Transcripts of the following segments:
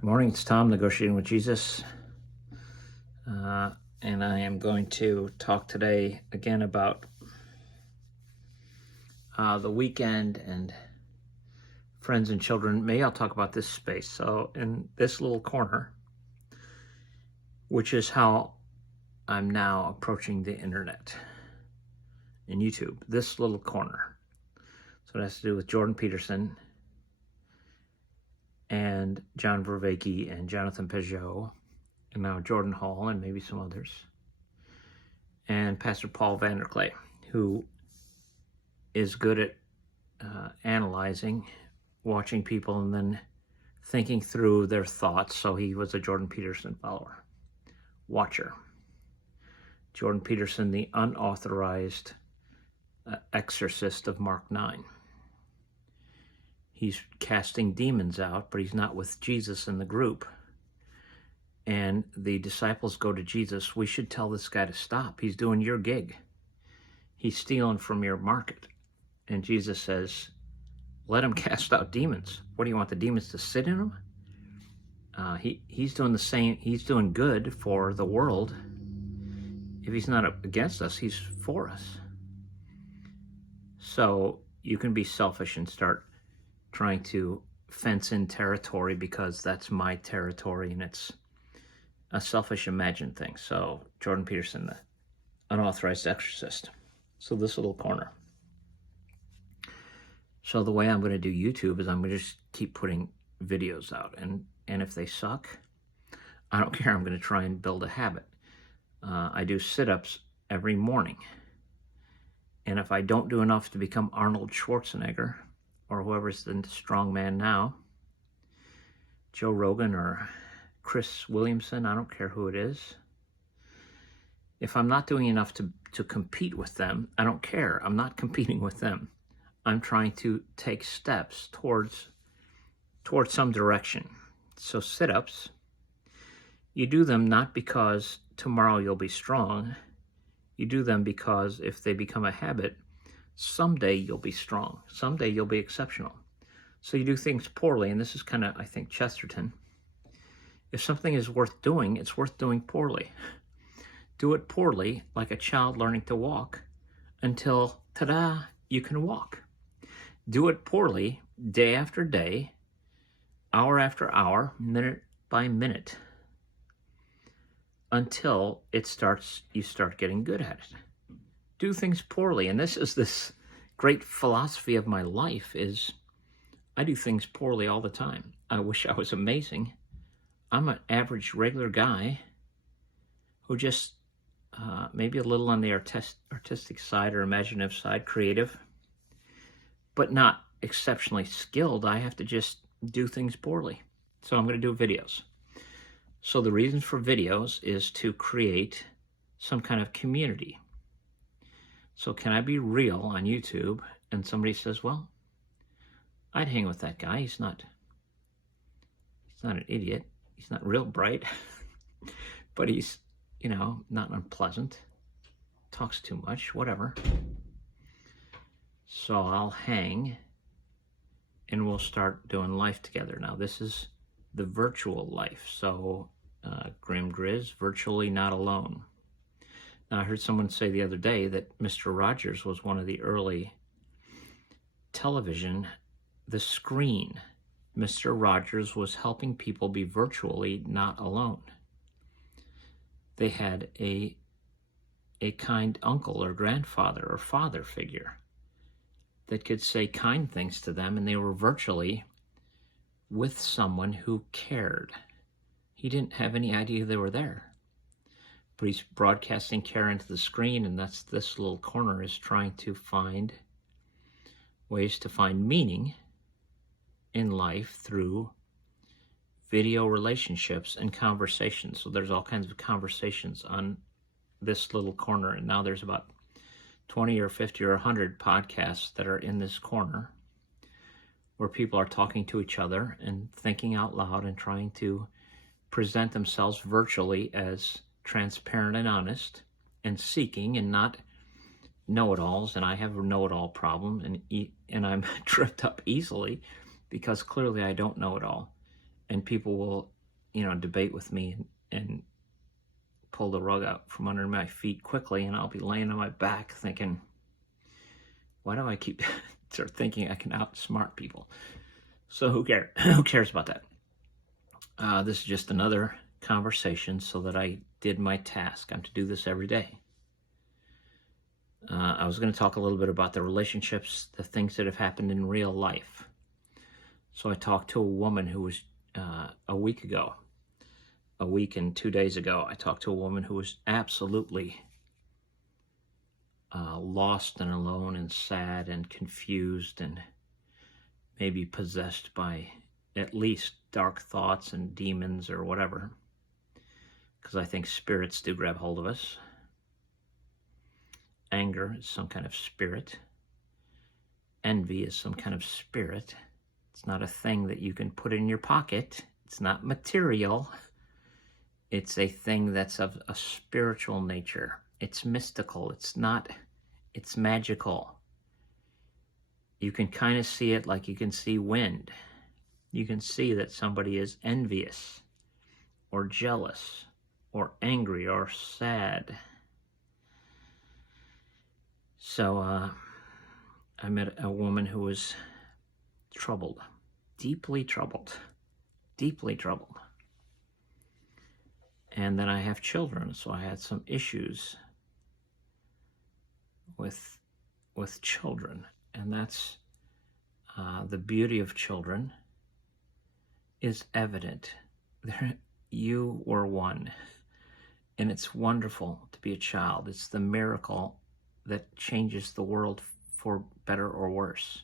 Good morning, it's Tom, Negotiating with Jesus. And I am going to talk today again about the weekend and friends and children. Maybe I'll talk about this space. So in this little corner, which is how I'm now approaching the internet and YouTube, this little corner. So it has to do with Jordan Peterson and John Vervaeke and Jonathan Pageau, and now Jordan Hall and maybe some others, and Pastor Paul Vanderklay, who is good at analyzing, watching people, and then thinking through their thoughts. So he was a Jordan Peterson follower, watcher. Jordan Peterson, the unauthorized exorcist of Mark 9. He's casting demons out, but he's not with Jesus in the group. And the disciples go to Jesus, we should tell this guy to stop. He's doing your gig. He's stealing from your market. And Jesus says, let him cast out demons. What do you want, the demons to sit in him? He's doing the same. He's doing good for the world. If he's not against us, he's for us. So you can be selfish and start trying to fence in territory because that's my territory, and it's a selfish imagined thing. So Jordan Peterson, the unauthorized exorcist. So this little corner. So the way I'm going to do YouTube is I'm going to just keep putting videos out, and if they suck, I don't care. I'm going to try and build a habit. I do sit-ups every morning, and if I don't do enough to become Arnold Schwarzenegger or whoever's the strong man now, Joe Rogan or Chris Williamson, I don't care who it is. If I'm not doing enough to compete with them, I don't care. I'm not competing with them. I'm trying to take steps towards some direction. So sit-ups, you do them not because tomorrow you'll be strong. You do them because if they become a habit, someday you'll be strong. Someday you'll be exceptional. So you do things poorly, and this is kind of, I think, Chesterton. If something is worth doing, it's worth doing poorly. Do it poorly, like a child learning to walk, until, ta-da, you can walk. Do it poorly, day after day, hour after hour, minute by minute, until you start getting good at it. Do things poorly. And this great philosophy of my life is I do things poorly all the time. I wish I was amazing. I'm an average, regular guy who just maybe a little on the artistic side or imaginative side, creative, but not exceptionally skilled. I have to just do things poorly. So I'm going to do videos. So the reason for videos is to create some kind of community. So can I be real on YouTube? And somebody says, well, I'd hang with that guy. He's not an idiot. He's not real bright, but he's, not unpleasant, talks too much, whatever. So I'll hang and we'll start doing life together. Now this is the virtual life. So Grim Grizz, virtually not alone. Now, I heard someone say the other day that Mr. Rogers was one of the early television, the screen. Mr. Rogers was helping people be virtually not alone. They had a kind uncle or grandfather or father figure that could say kind things to them, and they were virtually with someone who cared. He didn't have any idea they were there. But he's broadcasting care into the screen, and that's this little corner is trying to find ways to find meaning in life through video relationships and conversations. So there's all kinds of conversations on this little corner, and now there's about 20 or 50 or 100 podcasts that are in this corner where people are talking to each other and thinking out loud and trying to present themselves virtually as transparent and honest and seeking and not know-it-alls. And I have a know-it-all problem, and I'm tripped up easily because clearly I don't know it all. and people will, debate with me and pull the rug out from under my feet quickly, and I'll be laying on my back thinking, why do I keep start thinking I can outsmart people? So who cares? Who cares about that? This is just another conversation so that I did my task. I'm to do this every day. I was going to talk a little bit about the relationships, the things that have happened in real life. So I talked to a woman who was a week and 2 days ago, I talked to a woman who was absolutely lost and alone and sad and confused and maybe possessed by at least dark thoughts and demons or whatever, because I think spirits do grab hold of us. Anger is some kind of spirit. Envy is some kind of spirit. It's not a thing that you can put in your pocket. It's not material. It's a thing that's of a spiritual nature. It's mystical. It's magical. You can kind of see it like you can see wind. You can see that somebody is envious or jealous or angry or sad. So I met a woman who was troubled, deeply troubled. And then I have children, so I had some issues with children. And that's the beauty of children is evident. You were one, and it's wonderful to be a child. It's the miracle that changes the world for better or worse.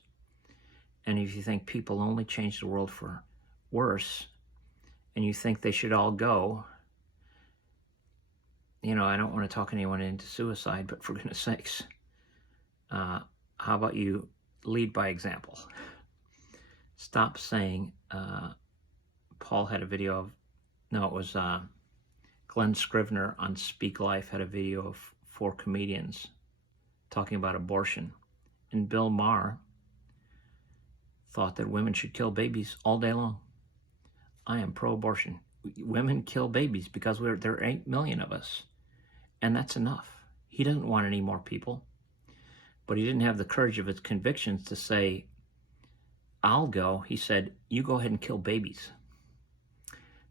And if you think people only change the world for worse, and you think they should all go, I don't want to talk anyone into suicide, but for goodness sakes, how about you lead by example? Stop saying, Paul had a video of, it was Glenn Scrivener on Speak Life had a video of 4 comedians talking about abortion. And Bill Maher thought that women should kill babies all day long. I am pro-abortion. Women kill babies because there are 8 million of us. And that's enough. He doesn't want any more people. But he didn't have the courage of his convictions to say, I'll go. He said, you go ahead and kill babies.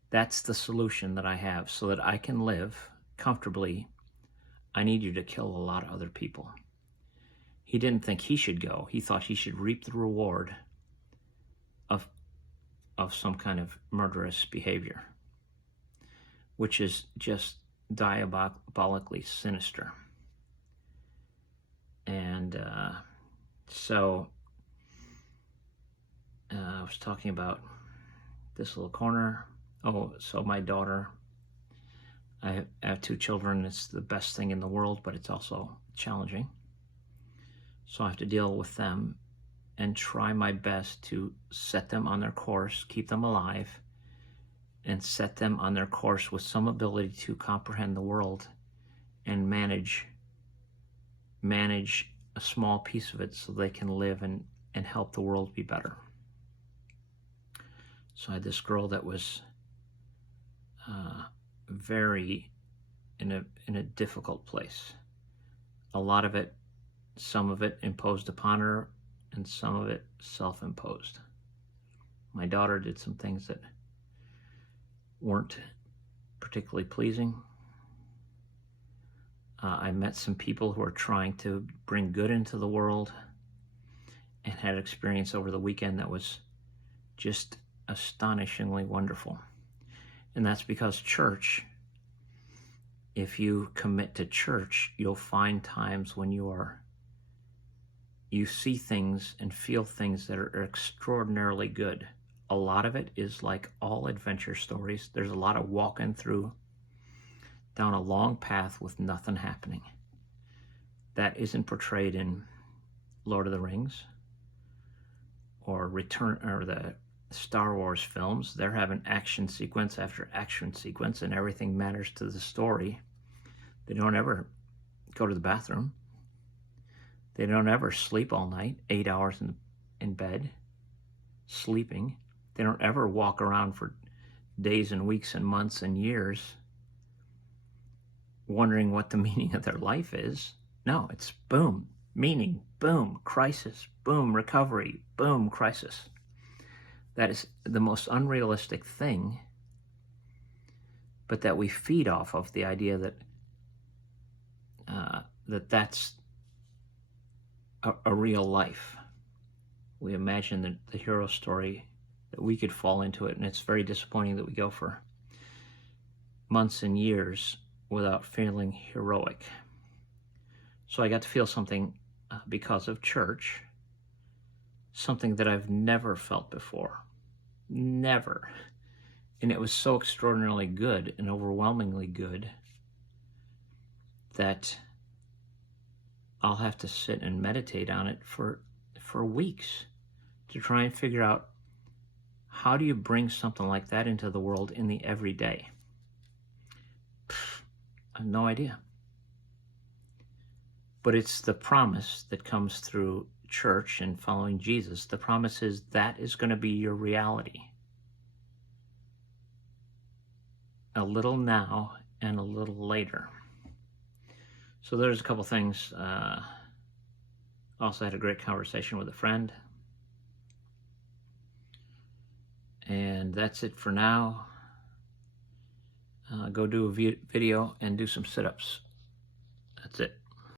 That's the solution that I have so that I can live comfortably. I need you to kill a lot of other people. He didn't think he should go. He thought he should reap the reward of some kind of murderous behavior, which is just diabolically sinister. And so I was talking about this little corner. So my daughter, I have 2 children. It's the best thing in the world, but it's also challenging. So I have to deal with them and try my best to set them on their course, keep them alive, and set them on their course with some ability to comprehend the world and manage a small piece of it so they can live and help the world be better. So I had this girl that was very in a difficult place. Some of it imposed upon her, and some of it self-imposed. My daughter did some things that weren't particularly pleasing. I met some people who are trying to bring good into the world and had experience over the weekend that was just astonishingly wonderful. And that's because church, if you commit to church, you'll find times when you see things and feel things that are extraordinarily good. A lot of it is like all adventure stories. There's a lot of walking down a long path with nothing happening. That isn't portrayed in Lord of the Rings or the Star Wars films. They're having action sequence after action sequence, and everything matters to the story. They don't ever go to the bathroom. They don't ever sleep all night, 8 hours in bed, sleeping. They don't ever walk around for days and weeks and months and years wondering what the meaning of their life is. No, it's boom, meaning, boom, crisis, boom, recovery, boom, crisis. That is the most unrealistic thing, but that we feed off of the idea that that's a real life. We imagine the hero story, that we could fall into it, and it's very disappointing that we go for months and years without feeling heroic. So I got to feel something because of church, something that I've never felt before. Never. And it was so extraordinarily good and overwhelmingly good that I'll have to sit and meditate on it for weeks to try and figure out, how do you bring something like that into the world in the everyday? I have no idea. But it's the promise that comes through church and following Jesus. The promise is that is going to be your reality. A little now and a little later. So there's a couple things. Also had a great conversation with a friend. And that's it for now. Go do a video and do some sit-ups. That's it.